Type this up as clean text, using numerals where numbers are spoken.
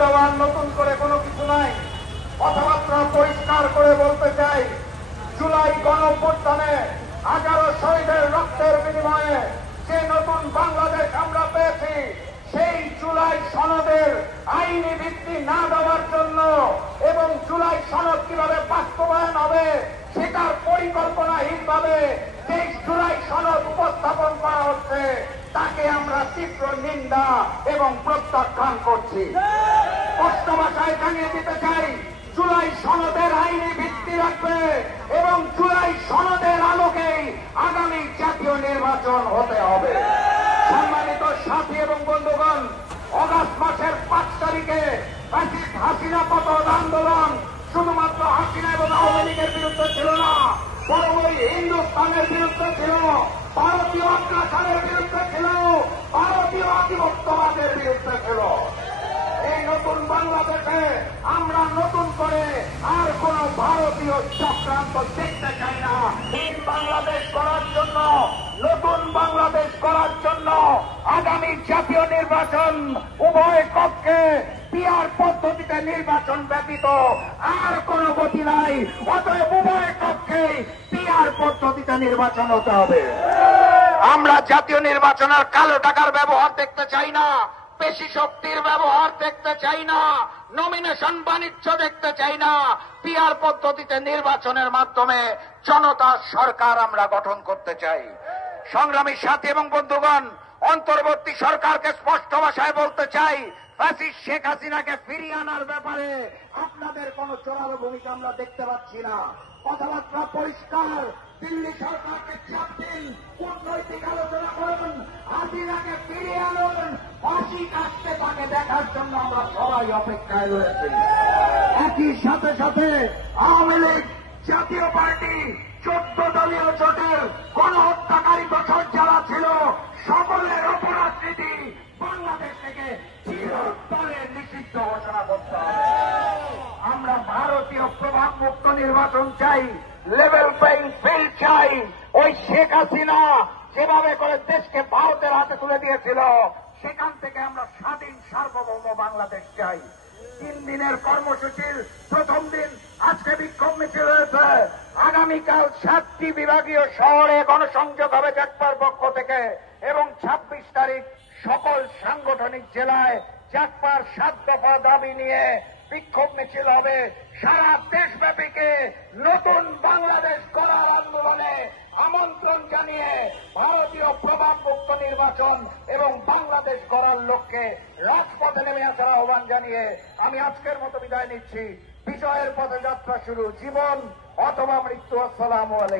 দেওয়ার নতুন করে কোনো কিছু নাই। কথাবার্তা পরিষ্কার করে বলতে চাই, জুলাই গণঅভ্যুত্থানে 11 শহীদের রক্তের বিনিময়ে যে নতুন বাংলাদেশ আমরা পেয়েছি, সেই জুলাই সনদের আইনি ভিত্তি না দেওয়ার জন্য এবং জুলাই সনদ কিভাবে বাস্তবায়ন হবে সেটার পরিকল্পনাহীনভাবে যে জুলাই সনদ উপস্থাপন করা হচ্ছে তাকে আমরা তীব্র নিন্দা এবং প্রত্যাখ্যান করছি। স্পষ্ট ভাষায় জানিয়ে দিতে চাই, জুলাই সনদের আইনি ভিত্তি রাখবে এবং জুলাই সনদের আলোকেই আগামী জাতীয় নির্বাচন হতে হবে। সম্মানিত সাথী এবং বন্ধুগণ, অগাস্ট মাসের 5 তারিখে হাসিনা পতন আন্দোলন শুধুমাত্র হাসিনা এবং আওয়ামী লীগের বিরুদ্ধে ছিল না, বরং ওই হিন্দুস্তানের বিরুদ্ধে ছিল, ভারতীয় অত্যাচারের বিরুদ্ধে ছিল, ভারতীয় আধিপত্যবাদের বিরুদ্ধে ছিল। এই নতুন বাংলাদেশে আমরা নতুন করে আর কোন ভারতীয় চক্রান্ত দেখতে চাই না। এই বাংলাদেশ করার জন্য, নতুন বাংলাদেশ করার জন্য আগামী জাতীয় নির্বাচন উভয় কক্ষে পিআর পদ্ধতিতে নির্বাচন ব্যতীত আর কোন গতি নাই। অতএব উভয় কক্ষে পিআর পদ্ধতিতে নির্বাচন হতে হবে। আমরা জাতীয় নির্বাচনের কালো টাকার ব্যবহার দেখতে চাই না, পেশি শক্তির ব্যবহার দেখতে চাই না, নমিনেশন বাণিজ্য দেখতে চাই না। পিআর পদ্ধতিতে নির্বাচনের মাধ্যমে জনতার সরকার আমরা গঠন করতে চাই। সংগ্রামী সাথী এবং বন্ধুগণ, অন্তর্বর্তী সরকারকে স্পষ্ট ভাষায় বলতে চাই, ফ্যাসিস্ট শেখ হাসিনাকে ফিরিয়ে আনার ব্যাপারে আপনাদের কোন জোরালো ভূমিকা আমরা দেখতে পাচ্ছি না। কথাবার্তা পরিষ্কার, দিল্লি সরকারকে চাপ দিন, কূটনৈতিক আলোচনা করুন, হাসিনাকে ফিরিয়ে আনুন, ফাঁসি কাটতে তাকে দেখার জন্য আমরা সবাই অপেক্ষায় রয়েছি। একই সাথে সাথে আওয়ামী লীগ, জাতীয় পার্টি, 14 দলীয় জোটের গণহত্যাকারী দোষর যারা ছিল সকলের অপরাধ নীতি বাংলাদেশ থেকে চিরতরে নিষিদ্ধ ঘোষণা করতে হবে। আমরা ভারতীয় প্রভাব মুক্ত নির্বাচন চাই, লেভেল প্লেইং ফিল্ড চাই। ওই শেখ হাসিনা যেভাবে করে দেশকে ভারতের হাতে তুলে দিয়েছিল, সেখান থেকে আমরা স্বাধীন সার্বভৌম বাংলাদেশ চাই। 3 দিনের কর্মসূচির প্রথম দিন আজকে বিক্ষোভ মিছিল হয়েছে। আগামীকাল 7টি বিভাগীয় শহরে গণসংযোগ হবে জাকপার পক্ষ থেকে এবং 26 তারিখ সকল সাংগঠনিক জেলায় জাকপার 7 দফা দাবি নিয়ে বিক্ষোভ মিছিল হবে। সারা দেশব্যাপীকে নতুন বাংলাদেশ গড়ার আন্দোলনে আমন্ত্রণ জানিয়ে ভারতীয় প্রভাব মুক্ত নির্বাচন এবং বাংলাদেশ গড়ার লক্ষ্যে রাজপথে নেমে আসার আহ্বান জানিয়ে আমি আজকের মতো বিদায় নিচ্ছি। বিজয়ের পথে যাত্রা শুরু, জীবন অথবা মৃত্যু। আসসালামু আলাইকুম।